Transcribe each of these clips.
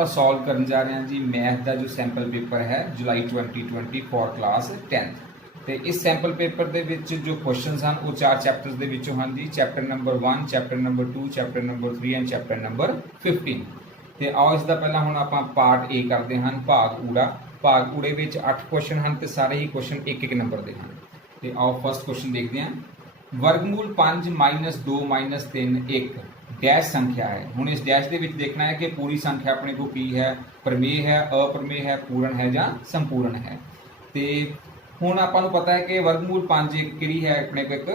ਆਪਾਂ ਸੋਲਵ ਕਰਨ ਜਾ ਰਹੇ ਹਾਂ ਜੀ ਮੈਥ ਦਾ ਜੋ ਸੈਂਪਲ ਪੇਪਰ ਹੈ ਜੁਲਾਈ 2020 ਫॉर ਕਲਾਸ 10th। ਤੇ ਇਸ ਸੈਂਪਲ ਪੇਪਰ ਦੇ ਵਿੱਚ ਜੋ ਕੁਐਸਚਨਸ ਹਨ ਉਹ ਚਾਰ ਚੈਪਟਰਸ ਦੇ ਵਿੱਚੋਂ ਹਨ ਜੀ। Chapter number 1, chapter number 2, chapter number 3 and chapter number 15। ਤੇ ਆਓ ਇਸ ਦਾ ਪਹਿਲਾਂ ਹੁਣ ਆਪਾਂ ਪਾਰਟ ਏ ਕਰਦੇ ਹਨ, ਭਾਗ ਊੜਾ। ਭਾਗ ਊੜੇ ਵਿੱਚ 8 ਕੁਐਸਚਨ ਹਨ ਤੇ ਸਾਰੇ ਹੀ ਕੁਐਸਚਨ ਇੱਕ ਇੱਕ ਨੰਬਰ ਦੇ ਹਨ। ਤੇ ਆਓ ਫਸਟ ਕੁਐਸਚਨ ਦੇਖਦੇ ਹਾਂ। वर्गमूल 5 - 2 - 3 1 डैश संख्या है। हुण इस डैश दे विच देखना है कि पूरी संख्या अपने को की है, प्रमेय है, अप्रमेय है, पूर्ण है या संपूर्ण है। तो हुण आपां नूं पता है कि वर्गमूल 5 एक किहड़ी है अपने को एक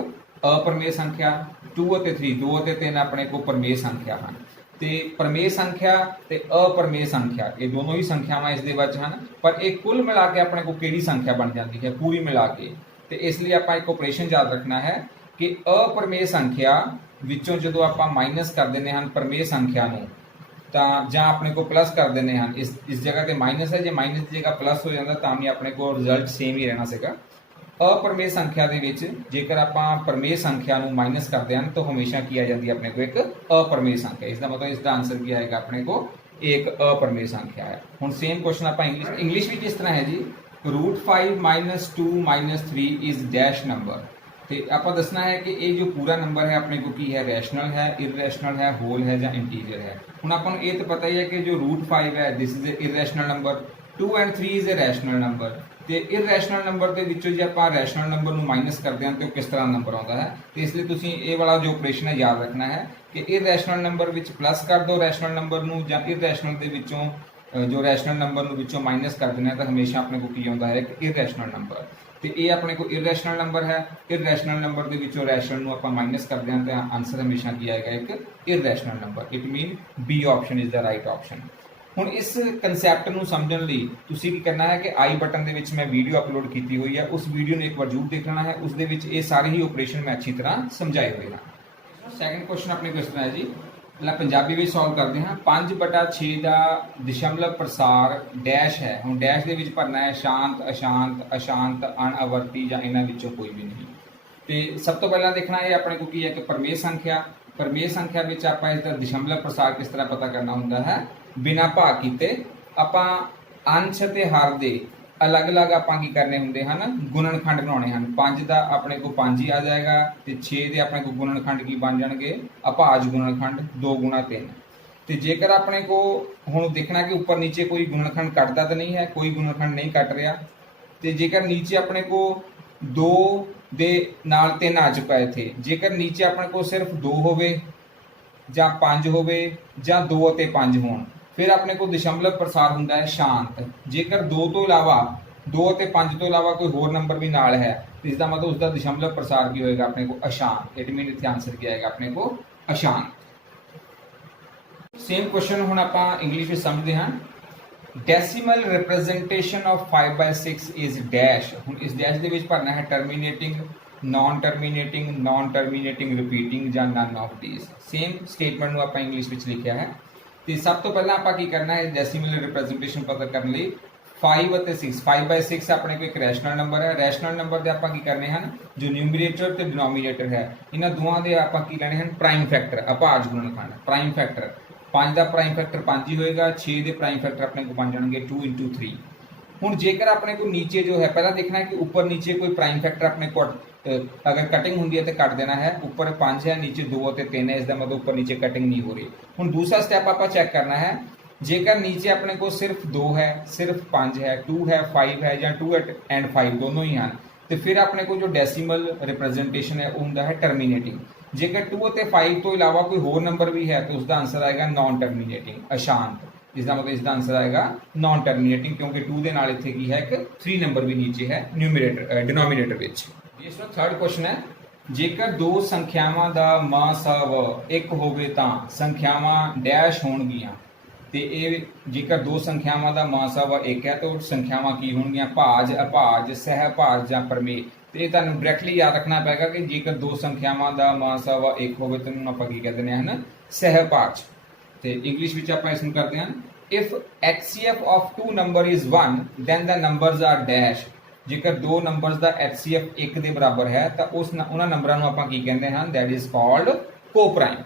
अप्रमेय संख्या, 2 और 3 2 और 3 अपने को प्रमेय संख्या हैं। तो प्रमेय संख्या ते अप्रमेय संख्या ये दोनों ही संख्यावां इस दे विच हन, पर एक कुल मिला के अपने को किहड़ी संख्या बन जाती है पूरी मिला के। तो इसलिए आपां एक ऑपरेशन याद रखना है कि अप्रमेय संख्या विचों जो आप माइनस कर देने हैं प्रमेय संख्या नूं तां जां अपने को प्लस कर देने हैं। इस जगह ते माइनस है, जो माइनस की जगह प्लस हो जाता तां भी अपने को रिजल्ट सेम ही रहना सीगा। अप्रमेय संख्या दे विच जेकर आपां प्रमेय संख्या नूं माइनस करते हैं तो हमेशा की आ जाती है अपने को एक अप्रमेय संख्या। इसका मतलब इसका आंसर क्या आएगा अपने को एक अप्रमेय संख्या है। हुण सेम क्वेश्चन आपां इंग्लिश में किस तरह है जी। √5 - 2 - 3 इज डैश नंबर। तो आप दसना है कि ये जो पूरा नंबर है अपने को की है, रैशनल है, इररैशनल है, होल है या इंटीजर है। हुण आपां नूं ये तो पता ही है कि जो √5 है this is a irrational number, 2 और 3 इज ए रैशनल नंबर। तो इररैशनल नंबर के विचों जे आपां रैशनल नंबर नूं माइनस करते हैं तो किस तरह नंबर आता है। तो इसलिए तुसीं ये वाला जो ऑपरेशन है याद रखना है कि इररैशनल नंबर विच प्लस कर दो रैशनल नंबर नूं, जां इररैशनल दे विचों जो रैशनल नंबर नूं विचों माइनस कर देना तो हमेशा अपने को की आता है एक इररैशनल नंबर। तो ये अपने को इररैशनल नंबर है, इररैशनल नंबर के विचों रैशनल नूं आपां माइनस करते हैं तो आंसर हमेशा की आएगा एक irrational number. It mean B option is the right option. हुण इस कंसैप्ट नूं समझण लई तुसीं की करना है कि आई बटन दे विच मैं वीडियो अपलोड की हुई है, उस वीडियो ने एक बार जरूर देख लेना है। उस दे विच ये सारे ही ऑपरेशन मैं अच्छी तरह समझाए हुए हैं। सैकेंड क्वेश्चन अपने को इस तरह है जी, पहला पंजाबी में सॉल्व करते हैं। 5/6 का दशमलव प्रसार डैश है। हम डैश के भरना है शांत, अशांत, अशांत, अणआवर्ती या इन्हां विचों कोई भी नहीं। तो सब तो पहला देखना है अपने को की है कि प्रमेय संख्या। प्रमेय संख्या में आपां इसका दशमलव प्रसार किस तरह पता करना होंदा है, बिना भाग कीते आपां अंश ते हर दे अलग अलग आपां की करने होंदे हन, गुणनखंड बनाने हैं। 5 का अपने को 5 ही आ जाएगा, तो 6 के अपने को गुणनखंड की बन जाएंगे अभाज गुणनखंड 2 × 3। तो जेकर अपने को हुण देखना कि ऊपर नीचे कोई गुणनखंड कटता तो नहीं है, कोई गुणनखंड नहीं कट रहा। तो जेकर नीचे अपने को 2 दे नाल 3 आ चुका है थे, जेकर नीचे अपने को सिर्फ 2 होवे जां 5 होवे जां 2 ते 5 होण, फिर अपने को दशमलव प्रसार होंदा है शांत। जेकर 2 तो इलावा 2 ते 5 तो इलावा कोई होर नंबर भी नाल है तो इसका मतलब उसका दशमलव प्रसार की होएगा अपने को अशांत। इट मीन इत्थे आंसर क्या आएगा अपने को अशांत। सेम क्वेश्चन हुण आपां इंग्लिश में समझते हैं। Decimal representation of 5/6 is dash. हुण इस डैश दे विच भरना है terminating, non terminating, non terminating, repeating या none of these. Same statement नूं आपां इंग्लिश विच लिखिया है। तो सब तो पहला आप की करना है डेसिमल रिप्रेजेंटेशन पता करने लिए 5 और 6। 5/6 अपने को एक रैशनल नंबर है। रैशनल नंबर के आप की करने हैं जो न्यूमरेटर तो डिनोमीनेटर है, इन्होंने दोवां के आप की लेने हैं प्राइम फैक्टर, अभाज गुणनखंड। प्राइम फैक्टर 5 का प्राइम फैक्टर 5 ही होएगा, 6 के प्राइम फैक्टर अपने को बन जाएंगे 2 × 3। हुण जेकर अपने को नीचे जो है पहला देखना है कि ऊपर नीचे कोई प्राइम फैक्टर अपने को अगर कटिंग होंगी है तो कट देना है। ऊपर 5 है, नीचे 2 और 3 है, इसका मतलब ऊपर नीचे कटिंग नहीं हो रही। हुण दूसरा स्टेप आप चेक करना है, जेकर नीचे अपने को सिर्फ 2 है, सिर्फ 5 है, 2 है, 5 है या 2 एंड 5 दोनों ही हैं, तो फिर अपने को जो डेसिमल रिप्रेजेंटेशन है वो होंदा है टर्मीनेटिंग। जेकर 2 और 5 तो इलावा कोई होर नंबर भी है तो उसका आंसर आएगा नॉन टर्मीनेटिंग, अशांत। इसका मतलब इसका आंसर आएगा नॉन टर्मीनेटिंग, क्योंकि 2 के नाल इत्थे की है एक 3 नंबर भी नीचे है न्यूमरेटर डिनोमीनेटर विच। इसका थर्ड क्वेश्चन है, जेकर 2 संख्यावां दा मासाव 1 होवे तां संख्यावां डैश होणगियां। तो ये जेकर 2 संख्यावां दा मासाव 1 है तो संख्यावां की होणगियां भाज, अभाज, सहभाज या प्रमेय। तो ये तुहानूं डायरैक्टली याद रखना पेगा कि जेकर 2 संख्यावां दा मासाव 1 होवे तो उन्होंने आपां की कहते हैं सहभाज। तो इंग्लिश विच आपां इसनूं करदे हां, if HCF of 2 number is 1 then the numbers are dash। जेकर 2 नंबर्स का HCF 1 के बराबर है तो उस उन्होंने नंबरों को आपां की कहते हैं दैट इज कॉल्ड को प्राइम।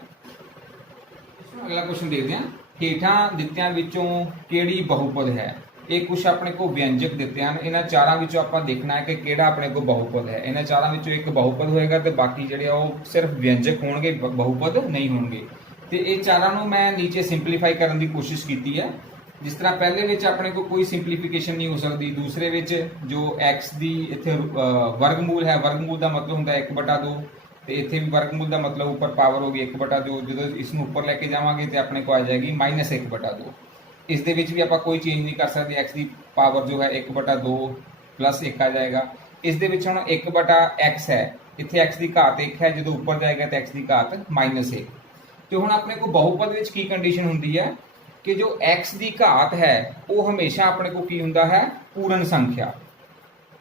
अगला क्वेश्चन देखते हैं। ਹੇਠਾਂ ਦਿੱਤਿਆਂ ਵਿੱਚੋਂ ਕਿਹੜੀ ਬਹੁਪਦ ਹੈ। ਇਹ ਕੁਝ ਆਪਣੇ ਕੋਲ ਵਿਅੰਜਕ ਦਿੱਤੇ ਹਨ, ਇਹਨਾਂ ਚਾਰਾਂ ਵਿੱਚੋਂ ਆਪਾਂ ਦੇਖਣਾ ਹੈ ਕਿ ਕਿਹੜਾ ਆਪਣੇ ਕੋਲ ਬਹੁਪਦ ਹੈ। ਇਹਨਾਂ ਚਾਰਾਂ ਵਿੱਚੋਂ ਇੱਕ ਬਹੁਪਦ ਹੋਏਗਾ ਤੇ ਬਾਕੀ ਜਿਹੜੇ ਆ ਉਹ ਸਿਰਫ ਵਿਅੰਜਕ ਹੋਣਗੇ, ਬਹੁਪਦ ਨਹੀਂ ਹੋਣਗੇ। ਤੇ ਇਹ ਚਾਰਾਂ ਨੂੰ ਮੈਂ ਨੀਚੇ ਸਿੰਪਲੀਫਾਈ ਕਰਨ ਦੀ ਕੋਸ਼ਿਸ਼ ਕੀਤੀ ਹੈ। ਜਿਸ ਤਰ੍ਹਾਂ ਪਹਿਲੇ ਵਿੱਚ ਆਪਣੇ ਕੋਲ ਕੋਈ ਸਿੰਪਲੀਫਿਕੇਸ਼ਨ ਨਹੀਂ ਹੋ ਸਕਦੀ, ਦੂਸਰੇ ਵਿੱਚ ਜੋ x ਦੀ ਇੱਥੇ ਵਰਗਮੂਲ ਹੈ, ਵਰਗਮੂਲ ਦਾ ਮਤਲਬ ਹੁੰਦਾ 1/2, ਤੇ ਇੱਥੇ ਵੀ ਵਰਗਮੂਲ ਦਾ ਮਤਲਬ ਉੱਪਰ ਪਾਵਰ ਹੋਗੀ 1/2। ਜਦੋਂ ਇਸ ਨੂੰ ਉੱਪਰ ਲੈ ਕੇ ਜਾਵਾਂਗੇ ਤੇ ਆਪਣੇ ਕੋਲ ਆ ਜਾਏਗੀ -1/2। ਇਸ ਦੇ ਵਿੱਚ ਵੀ ਆਪਾਂ ਕੋਈ ਚੇਂਜ ਨਹੀਂ ਕਰ ਸਕਦੇ, x ਦੀ ਪਾਵਰ ਜੋ ਹੈ 1/2 + 1 ਆ ਜਾਏਗਾ। ਇਸ ਦੇ ਵਿੱਚ ਹੁਣ 1/x ਹੈ, ਇੱਥੇ x ਦੀ ਘਾਤ 1 ਹੈ, ਜਦੋਂ ਉੱਪਰ ਜਾਏਗਾ ਤਾਂ x ਦੀ ਘਾਤ -1। ਤੇ ਹੁਣ ਆਪਣੇ ਕੋਲ ਬਹੁਪਦ ਵਿੱਚ ਕੀ ਕੰਡੀਸ਼ਨ ਹੁੰਦੀ ਹੈ ਕਿ ਜੋ x ਦੀ ਘਾਤ ਹੈ ਉਹ ਹਮੇਸ਼ਾ ਆਪਣੇ ਕੋਲ ਕੀ ਹੁੰਦਾ ਹੈ, ਪੂਰਨ ਸੰਖਿਆ।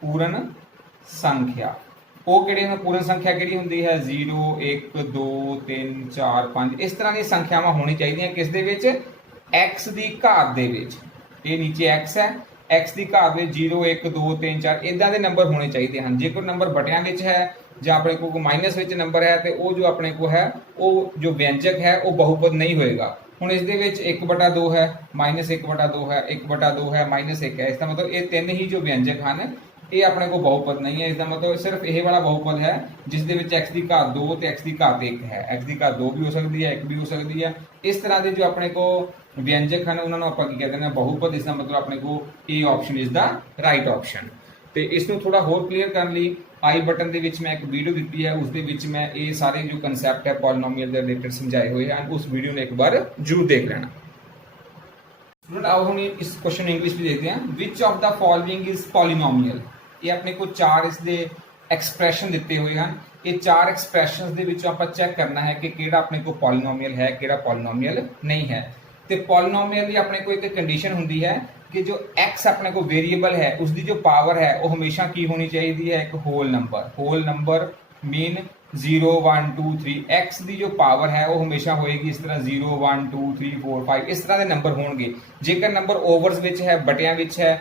ਪੂਰਨ ਸੰਖਿਆ ਉਹ ਕਿਹੜੀ ਹੈ, ਪੂਰਨ ਸੰਖਿਆ ਕਿਹੜੀ ਹੁੰਦੀ ਹੈ, 0 1 2 3 4 5 ਇਸ ਤਰ੍ਹਾਂ ਦੀਆਂ ਸੰਖਿਆਵਾਂ ਹੋਣੀ ਚਾਹੀਦੀਆਂ ਕਿਸ ਦੇ ਵਿੱਚ, x ਦੀ ਘਾਤ ਦੇ ਵਿੱਚ। ਇਹ ਨੀਚੇ x ਹੈ, x ਦੀ ਘਾਤ ਵਿੱਚ 0 1 2 3 4 ਇਦਾਂ ਦੇ ਨੰਬਰ ਹੋਣੇ ਚਾਹੀਦੇ ਹਨ। ਜੇਕਰ ਨੰਬਰ ਬਟਿਆਂ ਵਿੱਚ ਹੈ ਜਾਂ ਆਪਣੇ ਕੋਲ ਮਾਈਨਸ ਵਿੱਚ ਨੰਬਰ ਹੈ ਤੇ ਉਹ ਜੋ ਆਪਣੇ ਕੋਲ ਹੈ ਉਹ ਜੋ ਵਿਅੰਜਕ ਹੈ ਉਹ ਬਹੁਪਦ ਨਹੀਂ ਹੋਏਗਾ। ਹੁਣ ਇਸ ਦੇ ਵਿੱਚ 1/2 ਹੈ, -1/2 ਹੈ, 1/2 ਹੈ, -1 ਹੈ। ਇਸ ਦਾ ਮਤਲਬ ਇਹ ਤਿੰਨ ਹੀ ਜੋ ਵਿਅੰਜਕ ਹਨ ਇਹ ਆਪਣੇ ਕੋਲ ਬਹੁਪਦ ਨਹੀਂ ਹੈ। ਇਸ ਦਾ ਮਤਲਬ ਸਿਰਫ ਇਹ ਵਾਲਾ ਬਹੁਪਦ ਹੈ ਜਿਸ ਦੇ ਵਿੱਚ x ਦੀ ਘਾਤ 2 ਤੇ x ਦੀ ਘਾਤ 1 ਹੈ। x ਦੀ ਘਾਤ 2 ਵੀ ਹੋ ਸਕਦੀ ਹੈ, 1 ਵੀ ਹੋ ਸਕਦੀ ਹੈ। ਇਸ ਤਰ੍ਹਾਂ ਦੇ ਜੋ ਆਪਣੇ ਕੋਲ ਵਿਅੰਜਕ ਹਨ ਉਹਨਾਂ ਨੂੰ ਆਪਾਂ ਕੀ ਕਹਿੰਦੇ ਨੇ, ਬਹੁਪਦ। ਇਸ ਦਾ ਮਤਲਬ ਆਪਣੇ ਕੋਲ ਇਹ option is the right option. ਤੇ ਇਸ ਨੂੰ ਥੋੜਾ ਹੋਰ ਕਲੀਅਰ ਕਰਨ ਲਈ ਆਈ ਬਟਨ ਦੇ ਵਿੱਚ ਮੈਂ ਇੱਕ ਵੀਡੀਓ ਦਿੱਤੀ ਹੈ, ਉਸ ਦੇ ਵਿੱਚ ਮੈਂ ਇਹ ਸਾਰੇ ਜੋ ਕਨਸੈਪਟ ਹੈ ਪੋਲੀਨੋਮੀਅਲ ਦੇ ਰਿਲੇਟਡ ਸਮਝਾਏ ਹੋਏ ਹਨ। ਉਸ ਵੀਡੀਓ ਨੂੰ ਇੱਕ ਵਾਰ ਜ਼ਰੂਰ ਦੇਖ ਲੈਣਾ। स्टूडेंट आओ हम इस क्वेश्चन इंग्लिश में देखते हैं। Which of the following is polynomial. ये अपने को चार इसके एक्सप्रैशन दिते हुए हैं। ये चार एक्सप्रैशंस ਦੇ ਵਿੱਚੋਂ ਆਪਾਂ ਚੈੱਕ ਕਰਨਾ ਹੈ ਕਿ ਕਿਹੜਾ ਆਪਣੇ ਕੋ ਪੋਲੀਨੋਮੀਅਲ ਹੈ, ਕਿਹੜਾ ਪੋਲੀਨੋਮੀਅਲ ਨਹੀਂ ਹੈ। ਤੇ ਪੋਲੀਨੋਮੀਅਲ ਦੀ ਆਪਣੇ ਕੋ ਇੱਕ ਕੰਡੀਸ਼ਨ ਹੁੰਦੀ ਹੈ ਕਿ ਜੋ x ਆਪਣੇ ਕੋ वेरिएबल है उसकी जो पावर है वो हमेशा की होनी चाहिए है, एक होल नंबर मीन 0 1 2 3। x की जो पावर है वो हमेशा होएगी इस तरह 0 1 2 3 4 5 इस तरह के नंबर होंगे। जेकर नंबर ओवर्स विच है, बटियां विच है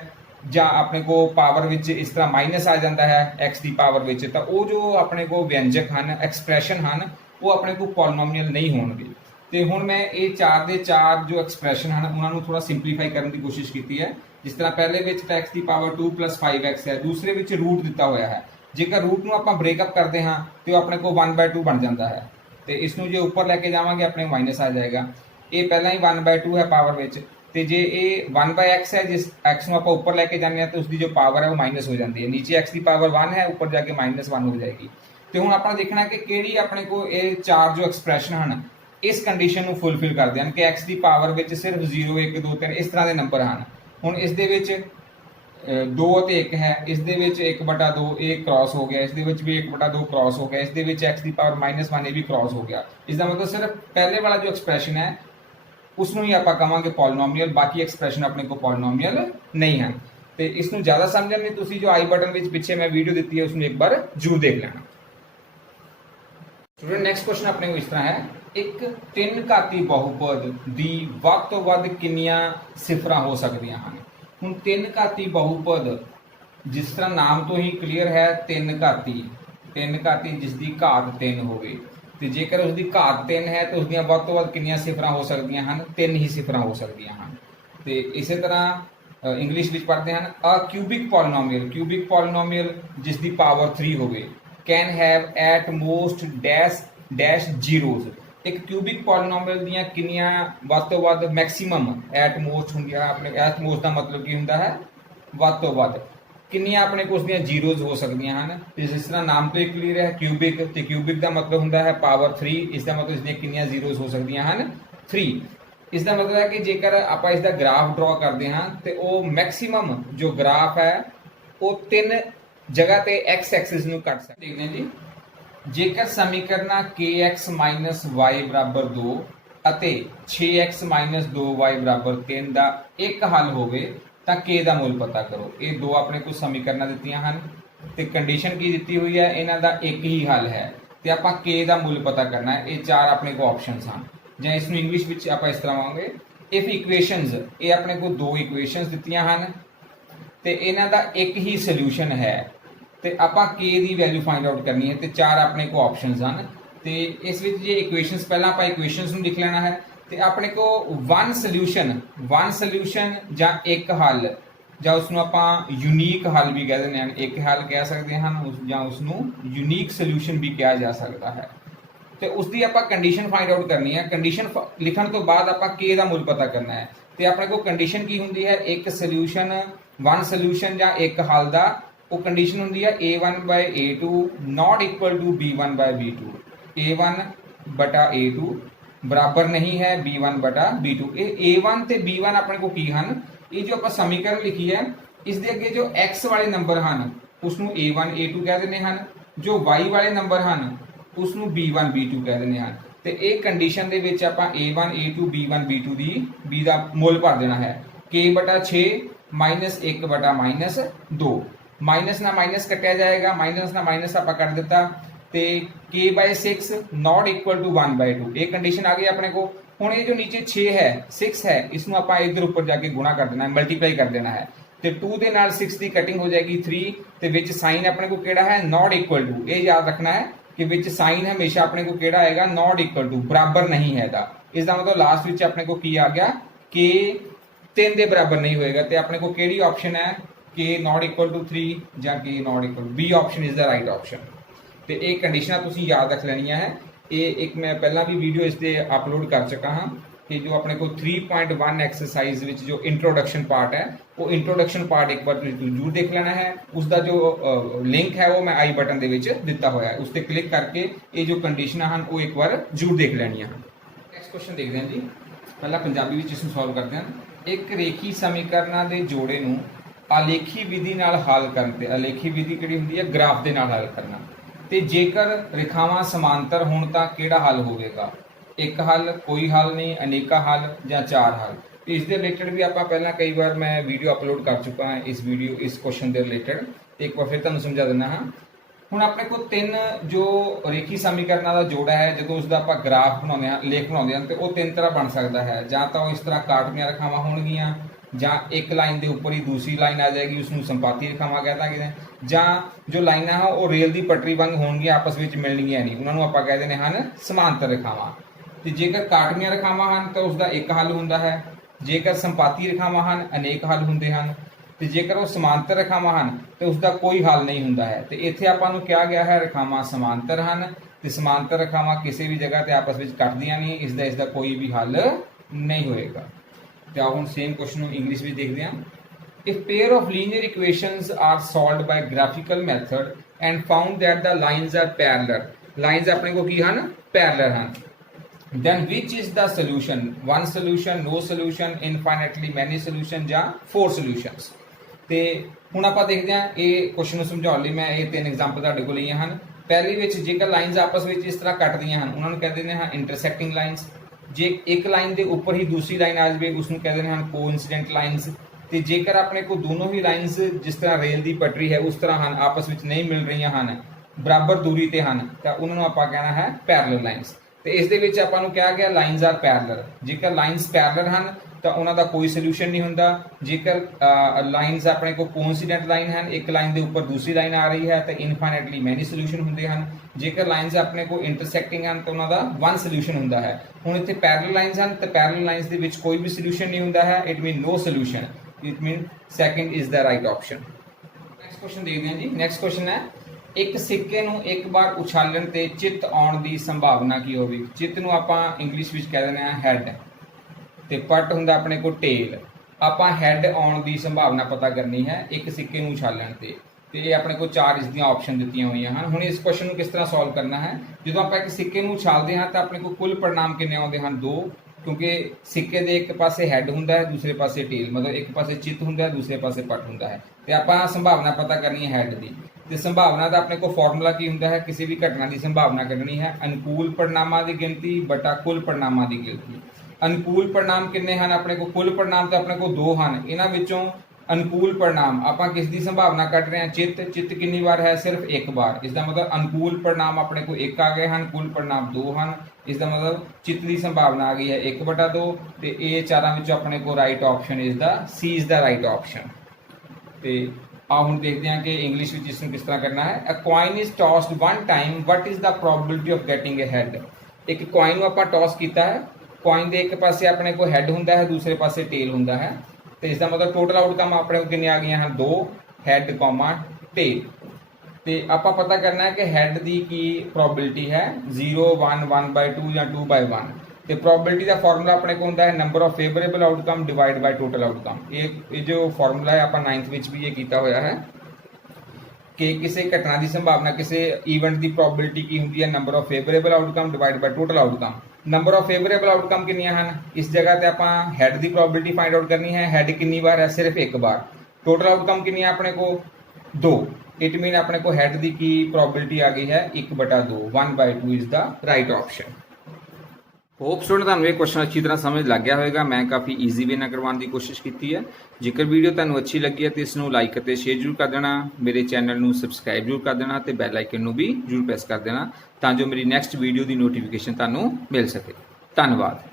ਜਾਂ ਆਪਣੇ ਕੋ ਪਾਵਰ ਵਿੱਚ ਇਸ ਤਰ੍ਹਾਂ ਮਾਈਨਸ ਆ ਜਾਂਦਾ ਹੈ x ਦੀ ਪਾਵਰ ਵਿੱਚ, ਤਾਂ ਉਹ ਜੋ ਆਪਣੇ ਕੋ ਵਿਅੰਜਕ ਹਨ, ਐਕਸਪ੍ਰੈਸ਼ਨ ਹਨ, ਉਹ ਆਪਣੇ ਕੋ ਪੋਲੀਨੋਮੀਅਲ ਨਹੀਂ ਹੋਣਗੇ। ਤੇ ਹੁਣ ਮੈਂ ਇਹ ਚਾਰ ਦੇ ਚਾਰ ਜੋ ਐਕਸਪ੍ਰੈਸ਼ਨ ਹਨ ਉਹਨਾਂ ਨੂੰ ਥੋੜਾ ਸਿੰਪਲੀਫਾਈ ਕਰਨ ਦੀ ਕੋਸ਼ਿਸ਼ ਕੀਤੀ ਹੈ। ਜਿਸ ਤਰ੍ਹਾਂ ਪਹਿਲੇ ਵਿੱਚ ਤਾਂ x ਦੀ ਪਾਵਰ 2 + 5x ਹੈ, ਦੂਸਰੇ ਵਿੱਚ ਰੂਟ ਦਿੱਤਾ ਹੋਇਆ ਹੈ। ਜੇਕਰ ਰੂਟ ਨੂੰ ਆਪਾਂ ਬ੍ਰੇਕਅਪ ਕਰਦੇ ਹਾਂ ਤੇ ਉਹ ਆਪਣੇ ਕੋ 1/2 ਬਣ ਜਾਂਦਾ ਹੈ। ਤੇ ਇਸ ਨੂੰ ਜੇ ਉੱਪਰ ਲੈ ਕੇ ਜਾਵਾਂਗੇ ਆਪਣੇ ਮਾਈਨਸ ਆ ਜਾਏਗਾ। ਇਹ ਪਹਿਲਾਂ ਹੀ 1/2 ਹੈ ਪਾਵਰ ਵਿੱਚ, ਤੇ ਜੇ ਇਹ 1/x ਹੈ, ਜਿਸ x ਨੂੰ ਆਪਾਂ ਉੱਪਰ ਲੈ ਕੇ ਜਾਂਦੇ ਹਾਂ ਤਾਂ ਉਸਦੀ ਜੋ ਪਾਵਰ ਹੈ ਉਹ ਮਾਈਨਸ ਹੋ ਜਾਂਦੀ ਹੈ। ਨੀਚੇ x ਦੀ ਪਾਵਰ 1 ਹੈ, ਉੱਪਰ ਜਾ ਕੇ -1 ਹੋ ਜਾਏਗੀ। ਤੇ ਹੁਣ ਆਪਾਂ ਦੇਖਣਾ ਕਿ ਕਿਹੜੀ ਆਪਣੇ ਕੋ ਇਹ ਚਾਰ ਜੋ ਐਕਸਪ੍ਰੈਸ਼ਨ ਹਨ ਇਸ ਕੰਡੀਸ਼ਨ ਨੂੰ ਫੁੱਲਫਿਲ ਕਰਦੇ ਹਨ ਕਿ x ਦੀ ਪਾਵਰ ਵਿੱਚ ਸਿਰਫ 0 1 2 3 ਇਸ ਤਰ੍ਹਾਂ ਦੇ ਨੰਬਰ ਹਨ। ਹੁਣ ਇਸ ਦੇ ਵਿੱਚ 2 ਅਤੇ 1 ਹੈ, ਇਸ ਦੇ ਵਿੱਚ 1/2 ਇਹ ਕ੍ਰਾਸ ਹੋ ਗਿਆ, ਇਸ ਦੇ ਵਿੱਚ ਵੀ 1/2 ਕ੍ਰਾਸ ਹੋ ਗਿਆ, ਇਸ ਦੇ ਵਿੱਚ x ਦੀ ਪਾਵਰ -1 ਇਹ ਵੀ ਕ੍ਰਾਸ ਹੋ ਗਿਆ। ਇਸ ਦਾ ਮਤਲਬ ਸਿਰਫ ਪਹਿਲੇ ਵਾਲਾ ਜੋ ਐਕਸਪ੍ਰੈਸ਼ਨ ਹੈ ਉਸ ਨੂੰ ਹੀ ਆਪਾਂ ਕਹਾਂਗੇ ਪੋਲੀਨੋਮੀਅਲ, ਬਾਕੀ ਐਕਸਪ੍ਰੈਸ਼ਨ ਆਪਣੇ ਕੋ ਪੋਲੀਨੋਮੀਅਲ ਨਹੀਂ ਹਨ। ਤੇ ਇਸ ਨੂੰ ਜ਼ਿਆਦਾ ਸਮਝਣ ਲਈ ਤੁਸੀਂ ਜੋ ਆਈ ਬਟਨ ਵਿੱਚ ਪਿੱਛੇ ਮੈਂ ਵੀਡੀਓ ਦਿੱਤੀ ਹੈ ਉਸ ਨੂੰ ਇੱਕ ਵਾਰ ਜ਼ਰੂਰ ਦੇਖ ਲੈਣਾ। ਸਟੂਡੈਂਟ ਨੈਕਸਟ ਕੁਐਸਚਨ ਆਪਣੇ ਕੋਲ ਇਸ ਤਰ੍ਹਾਂ ਹੈ, ਇੱਕ 3 ਘਾਤੀ ਬਹੁਪਦ ਦੀ ਵੱਧ ਤੋਂ ਵੱਧ ਕਿੰਨੀਆਂ ਸਿਫਰਾਂ ਹੋ ਸਕਦੀਆਂ ਹਨ। ਹੁਣ 3 ਘਾਤੀ ਬਹੁਪਦ ਜਿਸ ਤਰ੍ਹਾਂ ਨਾਮ ਤੋਂ ਹੀ ਕਲੀਅਰ ਹੈ 3 ਘਾਤੀ ਜਿਸ ਦੀ ਘਾਤ 3 ਹੋਵੇ, ਤੇ ਜੇਕਰ ਉਸ ਦੀ ਘਾਤ 3 ਹੈ ਤਾਂ ਉਸ ਦੀਆਂ ਵੱਧ ਤੋਂ ਵੱਧ ਕਿੰਨੀਆਂ ਸਿਫਰਾਂ ਹੋ ਸਕਦੀਆਂ ਹਨ, 3 ਹੀ ਸਿਫਰਾਂ ਹੋ ਸਕਦੀਆਂ ਹਨ। ਤੇ ਇਸੇ ਤਰ੍ਹਾਂ ਇੰਗਲਿਸ਼ ਵਿੱਚ ਪੜ੍ਹਦੇ ਹਨ ਅ ਕਿਊਬਿਕ ਪੋਲੀਨੋਮੀਅਲ ਜਿਸ ਦੀ ਪਾਵਰ 3 ਹੋਵੇ can have at most dash zeros. ਇੱਕ ਕਿਊਬਿਕ ਪੋਲੀਨੋਮੀਅਲ ਦੀਆਂ ਕਿੰਨੀਆਂ ਵੱਧ ਤੋਂ ਵੱਧ ਮੈਕਸਿਮਮ ਐਟ ਮੋਸਟ ਹੁੰਦੀਆਂ, ਆਪਣੇ ਐਟ ਮੋਸਟ ਦਾ ਮਤਲਬ ਕੀ ਹੁੰਦਾ ਹੈ ਵੱਧ ਤੋਂ ਵੱਧ, ਕਿੰਨੀਆਂ ਆਪਣੇ ਕੋਲ ਉਸਦੀਆਂ ਜ਼ੀਰੋਜ਼ ਹੋ ਸਕਦੀਆਂ ਹਨ। ਜਿਸ ਤਰ੍ਹਾਂ ਨਾਮ ਤੋਂ ਹੀ ਕਲੀਅਰ ਹੈ ਕਿਊਬਿਕ, ਤੇ ਕਿਊਬਿਕ ਦਾ ਮਤਲਬ ਹੁੰਦਾ ਹੈ ਪਾਵਰ 3। ਇਸ ਦਾ ਮਤਲਬ ਇਸਦੀਆਂ ਕਿੰਨੀਆਂ ਜ਼ੀਰੋਜ਼ ਹੋ ਸਕਦੀਆਂ ਹਨ 3। ਇਸ ਦਾ ਮਤਲਬ ਹੈ ਕਿ ਜੇਕਰ ਆਪਾਂ ਇਸ ਦਾ ਗ੍ਰਾਫ ਡਰਾ ਕਰਦੇ ਹਾਂ ਤੇ ਉਹ ਮੈਕਸਿਮਮ ਜੋ ਗ੍ਰਾਫ ਹੈ ਉਹ 3 ਜਗ੍ਹਾ ਤੇ x ਐਕਸਿਸ ਨੂੰ ਕੱਟ ਸਕਦੇ। ਦੇਖਦੇ ਹਾਂ ਜੀ, ਜੇਕਰ ਸਮੀਕਰਨ kx - y = 2 ਅਤੇ 6x - 2y = 3 ਦਾ ਇੱਕ ਹੱਲ ਹੋਵੇ ਤਾਂ k ਦਾ ਮੁੱਲ ਪਤਾ ਕਰੋ। ਇਹ ਦੋ ਆਪਣੇ ਕੋਲ ਸਮੀਕਰਨਾਂ ਦਿੱਤੀਆਂ ਹਨ ਤੇ ਕੰਡੀਸ਼ਨ ਕੀ ਦਿੱਤੀ ਹੋਈ ਹੈ, ਇਹਨਾਂ ਦਾ ਇੱਕ ਹੀ ਹੱਲ ਹੈ ਤੇ ਆਪਾਂ k ਦਾ ਮੁੱਲ ਪਤਾ ਕਰਨਾ ਹੈ। ਇਹ ਚਾਰ ਆਪਣੇ ਕੋਲ ਆਪਸ਼ਨਸ ਹਨ, ਜਾਂ ਇਸ ਨੂੰ ਇੰਗਲਿਸ਼ ਵਿੱਚ ਆਪਾਂ ਇਸ ਤਰ੍ਹਾਂ ਕਹਾਂਗੇ ਇਫ ਇਕੁਏਸ਼ਨਸ। ਇਹ ਆਪਣੇ ਕੋਲ ਦੋ ਇਕੁਏਸ਼ਨਸ ਦਿੱਤੀਆਂ ਹਨ ਤੇ ਇਹਨਾਂ ਦਾ ਇੱਕ ਹੀ ਸੋਲੂਸ਼ਨ ਹੈ ਤੇ ਆਪਾਂ k ਦੀ ਵੈਲਿਊ ਫਾਈਂਡ ਆਊਟ ਕਰਨੀ ਹੈ। ਤੇ ਚਾਰ ਆਪਣੇ ਕੋਲ ਆਪਸ਼ਨਸ ਹਨ ਤੇ ਇਸ ਵਿੱਚ ਜੇ ਇਕੁਏਸ਼ਨਸ, ਪਹਿਲਾਂ ਆਪਾਂ ਇਕੁਏਸ਼ਨਸ ਨੂੰ ਲਿਖ ਲੈਣਾ ਹੈ ਤੇ ਆਪਣੇ ਕੋ ਵਨ ਸੋਲੂਸ਼ਨ ਜਾਂ ਇੱਕ ਹੱਲ ਜਾਂ ਉਸ ਨੂੰ ਆਪਾਂ ਯੂਨੀਕ ਹੱਲ ਵੀ ਕਹਿ ਦਿੰਦੇ ਹਾਂ, ਇੱਕ ਹੱਲ ਕਹਿ ਸਕਦੇ ਹਨ ਜਾਂ ਉਸ ਨੂੰ ਯੂਨੀਕ ਸੋਲੂਸ਼ਨ ਵੀ ਕਿਹਾ ਜਾ ਸਕਦਾ ਹੈ। ਤੇ ਉਸ ਦੀ ਆਪਾਂ ਕੰਡੀਸ਼ਨ ਫਾਈਂਡ ਆਊਟ ਕਰਨੀ ਹੈ। ਕੰਡੀਸ਼ਨ ਲਿਖਣ ਤੋਂ ਬਾਅਦ ਆਪਾਂ k ਦਾ ਮੁੱਲ ਪਤਾ ਕਰਨਾ ਹੈ। ਤੇ ਆਪਣੇ ਕੋਲ ਕੰਡੀਸ਼ਨ ਕੀ ਹੁੰਦੀ ਹੈ, ਇੱਕ ਸੋਲੂਸ਼ਨ ਵਨ ਸੋਲੂਸ਼ਨ ਜਾਂ ਇੱਕ ਹੱਲ ਦਾ ਉਹ ਕੰਡੀਸ਼ਨ ਹੁੰਦੀ ਹੈ a1/a2 not equal to b1/b2, a1 ਬਟਾ a2 ਬਰਾਬਰ ਨਹੀਂ ਹੈ b1/b2। ਇਹ a1 ਤੇ b1 ਆਪਣੇ ਕੋਲ ਕੀ ਹਨ, ਇਹ ਜੋ ਆਪਾਂ ਸਮੀਕਰਨ ਲਿਖੀ ਹੈ ਇਸ ਦੇ ਅੱਗੇ ਜੋ x ਵਾਲੇ ਨੰਬਰ ਹਨ ਉਸ ਨੂੰ a1 a2 ਕਹਿ ਦਿੰਦੇ ਹਨ, ਜੋ y ਵਾਲੇ ਨੰਬਰ ਹਨ ਉਸ ਨੂੰ b1 b2 ਕਹਿ ਦਿੰਦੇ ਹਨ। ਤੇ ਇਹ ਕੰਡੀਸ਼ਨ ਦੇ ਵਿੱਚ ਆਪਾਂ a1 a2 b1 b2 ਦੀ b ਦਾ ਮੁੱਲ ਭਰ ਦੇਣਾ ਹੈ k/6 -1/- 2। ਮਾਈਨਸ ਨਾਲ ਮਾਈਨਸ ਕੱਟਿਆ ਜਾਏਗਾ, ਮਾਈਨਸ ਨਾਲ ਮਾਈਨਸ ਆਪਾਂ ਕੱਟ ਦਿੱਤਾ ਤੇ k/6 not equal to 1/2। ਇਹ ਕੰਡੀਸ਼ਨ ਆ ਗਈ ਆਪਣੇ ਕੋ। ਹੁਣ ਇਹ ਜੋ ਨੀਚੇ 6 ਹੈ 6 ਹੈ ਇਸ ਨੂੰ ਆਪਾਂ ਇਧਰ ਉੱਪਰ ਜਾ ਕੇ ਗੁਣਾ ਕਰ ਦੇਣਾ ਹੈ, ਮਲਟੀਪਲਾਈ ਕਰ ਦੇਣਾ ਹੈ ਤੇ 2 ਦੇ ਨਾਲ 6 ਦੀ ਕਟਿੰਗ ਹੋ ਜਾਏਗੀ 3 ਤੇ ਵਿੱਚ ਸਾਈਨ ਆਪਣੇ ਕੋ ਕਿਹੜਾ ਹੈ not equal to। ਇਹ ਯਾਦ ਰੱਖਣਾ ਹੈ ਕਿ ਵਿੱਚ ਸਾਈਨ ਹਮੇਸ਼ਾ ਆਪਣੇ ਕੋ ਕਿਹੜਾ ਆਏਗਾ not equal to, ਬਰਾਬਰ ਨਹੀਂ ਹੈ ਦਾ। ਇਸ ਦਾ ਮਤਲਬ ਲਾਸਟ ਵਿੱਚ ਆਪਣੇ ਕੋ ਕੀ ਆ ਗਿਆ k 3 ਦੇ ਬਰਾਬਰ ਨਹੀਂ ਹੋਏਗਾ ਤੇ ਆਪਣੇ ਕੋ ਕਿਹੜੀ ਆਪਸ਼ਨ ਹੈ k not equal to 3 ਜਾਂ k not equal to b option is the right option. ਤੇ ਇਹ ਕੰਡੀਸ਼ਨਾਂ ਤੁਸੀਂ ਯਾਦ ਰੱਖ ਲੈਣੀਆਂ ਹੈ। ਇਹ ਇੱਕ ਮੈਂ ਪਹਿਲਾਂ ਵੀ ਵੀਡੀਓ ਇਸ ਤੇ ਅਪਲੋਡ ਕਰ ਚੁੱਕਾ ਹਾਂ ਕਿ ਜੋ ਆਪਣੇ ਕੋਲ 3.1 ਐਕਸਰਸਾਈਜ਼ ਵਿੱਚ ਜੋ ਇੰਟਰੋਡਕਸ਼ਨ ਪਾਰਟ ਹੈ ਉਹ ਇੰਟਰੋਡਕਸ਼ਨ ਪਾਰਟ ਇੱਕ ਵਾਰ ਤੁਸੀਂ ਜ਼ਰੂਰ ਦੇਖ ਲੈਣਾ ਹੈ। ਉਸ ਦਾ ਜੋ ਲਿੰਕ ਹੈ ਉਹ ਮੈਂ ਆਈ ਬਟਨ ਦੇ ਵਿੱਚ ਦਿੱਤਾ ਹੋਇਆ ਹੈ, ਉਸ ਤੇ ਕਲਿੱਕ ਕਰਕੇ ਇਹ ਜੋ ਕੰਡੀਸ਼ਨਾਂ ਹਨ ਉਹ ਇੱਕ ਵਾਰ ਜ਼ਰੂਰ ਦੇਖ ਲੈਣੀਆਂ ਹਨ। ਨੈਕਸਟ ਕੁਐਸਚਨ ਦੇਖਦੇ ਹਾਂ ਜੀ। ਪਹਿਲਾਂ ਪੰਜਾਬੀ ਵਿੱਚ ਇਸ ਨੂੰ ਸੋਲਵ ਕਰਦੇ ਹਾਂ। ਇੱਕ ਰੇਖੀ ਸਮੀਕਰਨਾਂ ਦੇ ਜੋੜੇ ਨੂੰ ਆਲੇਖੀ ਵਿਧੀ ਨਾਲ ਹੱਲ ਕਰਨ ਤੇ, ਆਲੇਖੀ ਵਿਧੀ ਕਿਹੜੀ ਹੁੰਦੀ ਹੈ, ਗ੍ਰਾਫ ਦੇ ਨਾਲ ਹੱਲ ਕਰਨਾ, ਤੇ ਜੇਕਰ ਰੇਖਾਵਾਂ ਸਮਾਂਤਰ ਹੋਣ ਤਾਂ ਕਿਹੜਾ ਹੱਲ ਹੋਵੇਗਾ, ਇੱਕ ਹੱਲ, ਕੋਈ ਹੱਲ ਨਹੀਂ, ਅਨੇਕਾਂ ਹੱਲ ਜਾਂ ਚਾਰ ਹੱਲ। ਇਸ ਦੇ ਰਿਲੇਟਡ ਵੀ ਆਪਾਂ ਪਹਿਲਾਂ ਕਈ ਵਾਰ ਮੈਂ ਵੀਡੀਓ ਅਪਲੋਡ ਕਰ ਚੁੱਕਾ ਹਾਂ ਇਸ ਕੁਐਸਚਨ ਦੇ ਰਿਲੇਟਡ, ਤੇ ਇੱਕ ਵਾਰ ਫਿਰ ਤੁਹਾਨੂੰ ਸਮਝਾ ਦਿੰਦਾ ਹਾਂ। ਹੁਣ ਆਪਣੇ ਕੋਲ ਤਿੰਨ ਜੋ ਰੇਖੀ ਸਮੀਕਰਨਾਂ ਦਾ ਜੋੜਾ ਹੈ, ਜਦੋਂ ਉਸ ਦਾ ਆਪਾਂ ਗ੍ਰਾਫ ਬਣਾਉਂਦੇ ਹਾਂ, ਲੇਖ ਬਣਾਉਂਦੇ ਹਾਂ, ਤੇ ਉਹ ਤਿੰਨ ਤਰ੍ਹਾਂ ਬਣ ਸਕਦਾ ਹੈ। ਜਾਂ ਤਾਂ ਉਹ ਇਸ ਤਰ੍ਹਾਂ ਕਾਟਵੀਆਂ ਰੇਖਾਵਾਂ ਹੋਣਗੀਆਂ, ਜਾਂ ਇੱਕ ਲਾਈਨ ਦੇ ਉੱਪਰ ਹੀ ਦੂਸਰੀ ਲਾਈਨ ਆ ਜਾਏਗੀ, ਉਸ ਨੂੰ ਸੰਪਾਤੀ ਰੇਖਾਵਾਂ ਕਹਿ ਦਾਂਗੇ, ਜਾਂ ਜੋ ਲਾਈਨਾਂ ਹਨ ਉਹ ਰੇਲ ਦੀ ਪਟਰੀ ਵਾਂਗ ਹੋਣਗੀਆਂ, ਆਪਸ ਵਿੱਚ ਮਿਲਣਗੀਆਂ ਨਹੀਂ, ਉਹਨਾਂ ਨੂੰ ਆਪਾਂ ਕਹਿ ਦਿੰਦੇ ਹਨ ਸਮਾਂਤਰ ਰੇਖਾਵਾਂ। ਤੇ ਜੇਕਰ ਕਾਟਵੀਆਂ ਰੇਖਾਵਾਂ ਹਨ ਤਾਂ ਉਸ ਦਾ ਇੱਕ ਹੱਲ ਹੁੰਦਾ ਹੈ, ਜੇਕਰ ਸੰਪਾਤੀ ਰੇਖਾਵਾਂ ਹਨ ਅਨੇਕ ਹੱਲ ਹੁੰਦੇ ਹਨ, ਤੇ ਜੇਕਰ ਉਹ ਸਮਾਂਤਰ ਰੇਖਾਵਾਂ ਹਨ ਤੇ ਉਸ ਦਾ ਕੋਈ ਹੱਲ ਨਹੀਂ ਹੁੰਦਾ ਹੈ। ਤੇ ਇੱਥੇ ਆਪਾਂ ਨੂੰ ਕਿਹਾ ਗਿਆ ਹੈ ਰੇਖਾਵਾਂ ਸਮਾਂਤਰ ਹਨ ਤੇ ਸਮਾਂਤਰ ਰੇਖਾਵਾਂ ਕਿਸੇ ਵੀ ਜਗ੍ਹਾ ਤੇ ਆਪਸ ਵਿੱਚ ਕੱਟਦੀਆਂ ਨਹੀਂ, ਇਸ ਦਾ ਕੋਈ ਵੀ ਹੱਲ ਨਹੀਂ ਹੋਏਗਾ। ਤੇ ਆਓ ਹੁਣ ਸੇਮ ਕੁਐਸਚਨ ਨੂੰ ਇੰਗਲਿਸ਼ ਵਿੱਚ ਦੇਖਦੇ ਹਾਂ। If pair of linear equations are solved by graphical method and found that the lines are parallel, lines ਆਪਣੇ ਕੋ ਕੀ ਹਨ, parallel ਹਨ, then which is the solution, one solution, no solution, infinitely many solution ਜਾਂ four solutions। ਤੇ ਹੁਣ ਆਪਾਂ ਦੇਖਦੇ ਹਾਂ ਇਹ ਕੁਐਸਚਨ ਨੂੰ ਸਮਝਾਉਣ ਲਈ ਮੈਂ ਇਹ ਤਿੰਨ ਐਗਜ਼ਾਮਪਲ ਤੁਹਾਡੇ ਕੋਲ ਲਈਆਂ ਹਨ। ਪਹਿਲੀ ਵਿੱਚ ਜੇਕਰ ਲਾਈਨਸ ਆਪਸ ਵਿੱਚ ਇਸ ਤਰ੍ਹਾਂ ਕੱਟਦੀਆਂ ਹਨ ਉਹਨਾਂ ਨੂੰ ਕਹਿੰਦੇ ਨੇ ਹਾਂ ਇੰਟਰਸੈਕਟਿੰਗ ਲਾਈਨਸ। ਜੇ ਇੱਕ ਲਾਈਨ ਦੇ ਉੱਪਰ ਹੀ ਦੂਸਰੀ ਲਾਈਨ ਆ ਜਾਵੇ ਉਸ ਨੂੰ ਕਹਿੰਦੇ ਨੇ ਹਨ ਕੋਇਨਸੀਡੈਂਟ ਲਾਈਨਸ। ਤੇ ਜੇਕਰ ਆਪਣੇ ਕੋਲ ਦੋਨੋਂ ਹੀ ਲਾਈਨਸ ਜਿਸ ਤਰ੍ਹਾਂ ਰੇਲ ਦੀ ਪਟਰੀ ਹੈ ਉਸ ਤਰ੍ਹਾਂ ਹਨ, ਆਪਸ ਵਿੱਚ ਨਹੀਂ ਮਿਲ ਰਹੀਆਂ ਹਨ, ਬਰਾਬਰ ਦੂਰੀ ਤੇ ਹਨ, ਤਾਂ ਉਹਨਾਂ ਨੂੰ ਆਪਾਂ ਕਹਿਣਾ ਹੈ ਪੈਰਲਲ ਲਾਈਨਸ। ਤੇ ਇਸ ਦੇ ਵਿੱਚ ਆਪਾਂ ਨੂੰ ਕਿਹਾ ਗਿਆ ਲਾਈਨਸ ਆਰ ਪੈਰਲਲ। ਜੇਕਰ ਲਾਈਨਸ ਪੈਰਲਲ ਹਨ ਤਾਂ ਉਹਨਾਂ ਦਾ ਕੋਈ ਸੋਲੂਸ਼ਨ ਨਹੀਂ ਹੁੰਦਾ। ਜੇਕਰ ਲਾਈਨਸ ਆਪਣੇ ਕੋਲ ਕੋਇਨਸੀਡੈਂਟ ਲਾਈਨ ਹਨ, ਇੱਕ ਲਾਈਨ ਦੇ ਉੱਪਰ ਦੂਸਰੀ ਲਾਈਨ ਆ ਰਹੀ ਹੈ, ਤਾਂ ਇਨਫਾਈਨਾਈਟਲੀ ਮੈਨੀ ਸੋਲੂਸ਼ਨ ਹੁੰਦੇ ਹਨ। ਜੇਕਰ ਲਾਈਨਸ ਆਪਣੇ ਕੋਲ ਇੰਟਰਸੈਕਟਿੰਗ ਹਨ ਤਾਂ ਉਹਨਾਂ ਦਾ ਵਨ ਸੋਲੂਸ਼ਨ ਹੁੰਦਾ ਹੈ। ਹੁਣ ਇੱਥੇ ਪੈਰਲਲ ਲਾਈਨਸ ਹਨ ਤਾਂ ਪੈਰਲਲ ਲਾਈਨਸ ਦੇ ਵਿੱਚ ਕੋਈ ਵੀ ਸੋਲੂਸ਼ਨ ਨਹੀਂ ਹੁੰਦਾ ਹੈ, it mean no solution, it mean second is the right option. Next question ਦੇਖਦੇ ਹਾਂ ਜੀ। ਨੈਕਸਟ ਕੁਐਸਚਨ ਹੈ ਇੱਕ ਸਿੱਕੇ ਨੂੰ ਇੱਕ ਵਾਰ ਉਛਾਲਣ ਤੇ ਚਿੱਤ ਆਉਣ ਦੀ ਸੰਭਾਵਨਾ ਕੀ ਹੋਵੇ। ਚਿੱਤ ਨੂੰ ਆਪਾਂ ਇੰਗਲਿਸ਼ ਵਿੱਚ ਕਹਿ ਦਿੰਦੇ ਹਾਂ ਹੈਡ, ਤੇ ਪੱਟ ਹੁੰਦਾ ਆਪਣੇ ਕੋਲ ਟੇਲ। ਆਪਾਂ ਹੈਡ ਆਉਣ ਦੀ ਸੰਭਾਵਨਾ ਪਤਾ ਕਰਨੀ ਹੈ ਇੱਕ ਸਿੱਕੇ ਨੂੰ ਉਛਾਲਣ ਤੇ ਇਹ ਆਪਣੇ ਕੋਲ ਚਾਰ ਇਸ ਦੀਆਂ ਆਪਸ਼ਨ ਦਿੱਤੀਆਂ ਹੋਈਆਂ ਹਨ। ਹੁਣ ਇਸ ਕੁਐਸਚਨ ਨੂੰ ਕਿਸ ਤਰ੍ਹਾਂ ਸੋਲਵ ਕਰਨਾ ਹੈ। ਜਦੋਂ ਆਪਾਂ ਇੱਕ ਸਿੱਕੇ ਨੂੰ ਉਛਾਲਦੇ ਹਾਂ ਤਾਂ ਆਪਣੇ ਕੋਲ ਕੁੱਲ ਪਰਿਣਾਮ ਕਿੰਨੇ ਆਉਂਦੇ ਹਨ, 2, ਕਿਉਂਕਿ ਸਿੱਕੇ ਦੇ ਇੱਕ ਪਾਸੇ ਹੈਡ ਹੁੰਦਾ ਹੈ ਦੂਸਰੇ ਪਾਸੇ ਟੇਲ, ਮਤਲਬ ਇੱਕ ਪਾਸੇ ਚਿੱਤ ਹੁੰਦਾ ਹੈ ਦੂਸਰੇ ਪਾਸੇ ਪੱਟ ਹੁੰਦਾ ਹੈ। ਤੇ ਆਪਾਂ ਸੰਭਾਵਨਾ ਪਤਾ ਕਰਨੀ ਹੈ ਹੈਡ ਦੀ। ਤੇ ਸੰਭਾਵਨਾ ਦਾ ਆਪਣੇ ਕੋਲ ਫਾਰਮੂਲਾ ਕੀ ਹੁੰਦਾ ਹੈ, ਕਿਸੇ ਵੀ ਘਟਨਾ ਦੀ ਸੰਭਾਵਨਾ ਕੱਢਣੀ ਹੈ ਅਨੁਕੂਲ ਪਰਿਣਾਮਾਂ ਦੀ ਗਿਣਤੀ ਬਟਾ ਕੁੱਲ ਪਰਿਣਾਮਾਂ ਦੀ ਗਿਣਤੀ। ਅਨੁਕੂਲ ਪਰਿਣਾਮ ਕਿੰਨੇ ਹਨ ਆਪਣੇ ਕੋਲ, ਕੁੱਲ ਪਰਿਣਾਮ ਤਾਂ ਆਪਣੇ ਕੋਲ 2 ਹਨ। ਇਹਨਾਂ ਵਿੱਚੋਂ ਅਨੁਕੂਲ ਪਰਿਣਾਮ ਆਪਾਂ ਕਿਸ ਦੀ ਸੰਭਾਵਨਾ ਕੱਢ ਰਹੇ ਹਾਂ, ਚਿੱਤ ਕਿੰਨੀ ਵਾਰ ਹੈ, ਸਿਰਫ ਇੱਕ ਵਾਰ। ਇਸ ਦਾ ਮਤਲਬ ਅਨੁਕੂਲ ਪਰਿਣਾਮ ਆਪਣੇ ਕੋਲ 1 ਆ ਗਏ ਹਨ, ਕੁੱਲ ਪਰਿਣਾਮ 2 ਹਨ। ਇਸ ਦਾ ਮਤਲਬ ਚਿੱਤ ਦੀ ਸੰਭਾਵਨਾ ਆ ਗਈ ਹੈ 1/2। ਤੇ ਇਹ ਚਾਰਾਂ ਵਿੱਚੋਂ ਆਪਣੇ ਕੋਲ right option is the C is the right option. ਤੇ ਆਓ ਹੁਣ ਦੇਖਦੇ ਹਾਂ ਕਿ ਇੰਗਲਿਸ਼ ਵਿੱਚ ਇਸ ਨੂੰ ਕਿਸ ਤਰ੍ਹਾਂ ਕਰਨਾ ਹੈ। ਅ coin is tossed one time, what is the probability of getting a head। ਇੱਕ coin ਨੂੰ ਆਪਾਂ ਟੌਸ ਕੀਤਾ ਹੈ कॉइन के एक पासे अपने को हैड हुंदा है, दूसरे पासे टेल हुंदा है। तो इसका मतलब टोटल आउटकम अपने को कितने आ गई हैं, 2 हैड कॉमा टेल। तो आप पता करना है कि हैड की की प्रोबेबिलिटी है 0 1 1/2 या 2/1। तो प्रोबेबिलिटी का फॉर्मूला अपने को होंदा है number of favourable outcome divide by total outcome. ये जो फॉर्मूला है आप 9th विच भी ये किया हुआ है कि किसी घटना की संभावना, किसी ईवेंट की प्रोबेबिलिटी की होंगी है number of favourable outcome divide by total outcome. Number of favourable outcome कितनियां हैं, इस जगह पे आप हैड की प्रोबेबिलिटी फाइंड आउट करनी है। हैड कितनी बार है, सिर्फ एक बार। टोटल आउटकम कितनी है अपने को 2। इट मीन अपने को हैड की प्रोबेबिलिटी आ गई है 1/2, 1/2 is the right option. Hope student ਤੁਹਾਨੂੰ ਇਹ क्वेश्चन अच्छी तरह समझ लग गया होगा। मैं काफ़ी ईजी वे ਨਾਲ ਕਰਵਾਉਣ ਦੀ ਕੋਸ਼ਿਸ਼ ਕੀਤੀ ਹੈ। ਜੇਕਰ ਵੀਡੀਓ ਤੁਹਾਨੂੰ ਅੱਛੀ ਲੱਗੀ ਹੈ ਤਾਂ ਇਸ ਨੂੰ ਲਾਈਕ ਅਤੇ ਸ਼ੇਅਰ ਜ਼ਰੂਰ ਕਰ ਦੇਣਾ, ਮੇਰੇ ਚੈਨਲ ਨੂੰ ਸਬਸਕ੍ਰਾਈਬ ਜ਼ਰੂਰ ਕਰ ਦੇਣਾ ਤੇ ਬੈਲ ਆਈਕਨ ਨੂੰ ਵੀ ਜ਼ਰੂਰ ਪ੍ਰੈਸ ਕਰ ਦੇਣਾ ਤਾਂ ਜੋ ਮੇਰੀ ਨੈਕਸਟ ਵੀਡੀਓ ਦੀ ਨੋਟੀਫਿਕੇਸ਼ਨ ਤੁਹਾਨੂੰ ਮਿਲ ਸਕੇ। ਧੰਨਵਾਦ।